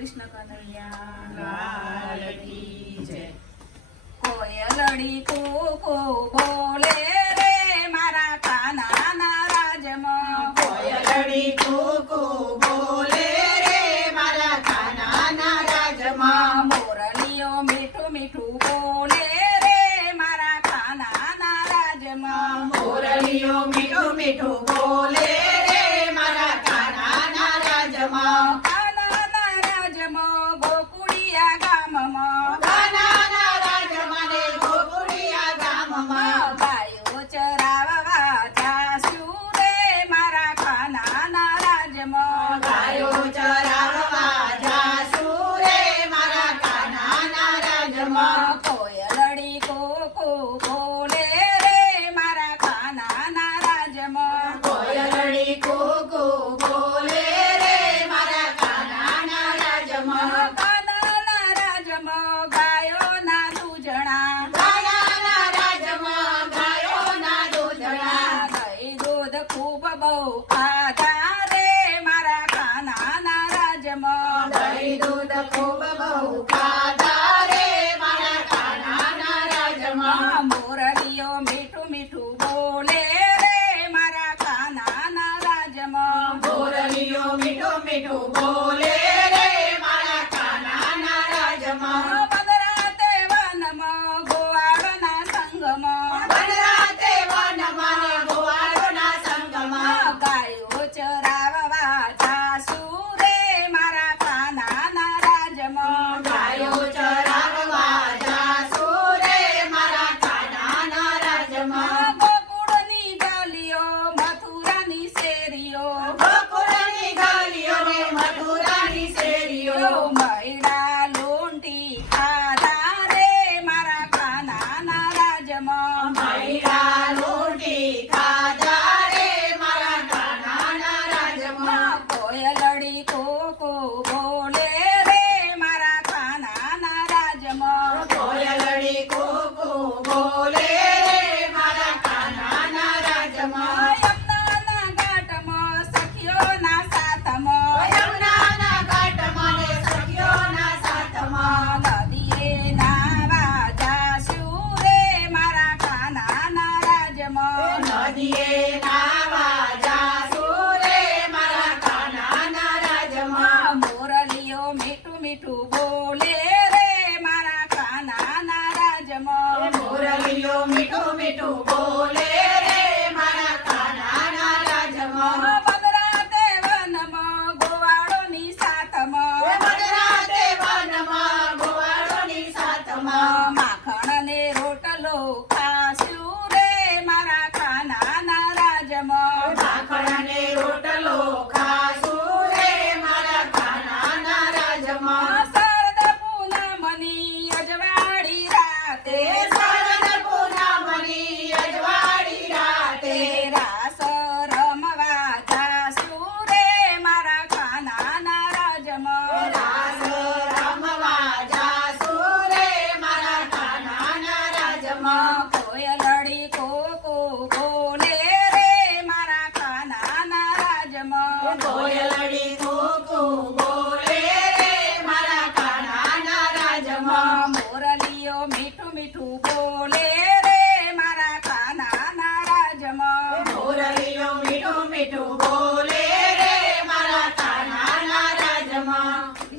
કૃષ્ણ કનૈયા. કોયલડી કૂકુ બોલે રે મારા કાનાના રાજમાં. કોયલડી કૂકુ બોલે રે મારા કાનાના રાજમાં. મોરલીઓ મીઠું મીઠું બોલે રે મારા કાનાના રાજમાં. મોરલીઓ મીઠું મીઠું બોલે રે મારા કાનાના રાજમાં. રાજમાં કોયલડી કૂકુ બોલે રે મારા કાનાના રાજમાં કાનાના રાજમાં ગાયોના દૂજણા કાનાના રાજમાં ગાયોના દૂધણા દહીં દૂધ ખૂબ બહુ મીઠું મીઠું બોલે રે મારા રાજમાં. પદરાતે વનમાં સંગમાં. વનમાં ને ગોવાળોના સંગમાં. ગાયો ચરાવવા જાસુ રે મારા કાનાના રાજમાં. ગાયો ચરાવવા જાસુ રે મારા કાનાના રાજમાં. ગોકુળની ગલીઓ મથુરાની શેરીઓ. રાજમાં કોયલડી મોરલીઓ મીઠું મીઠું બોલે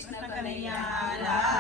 મારા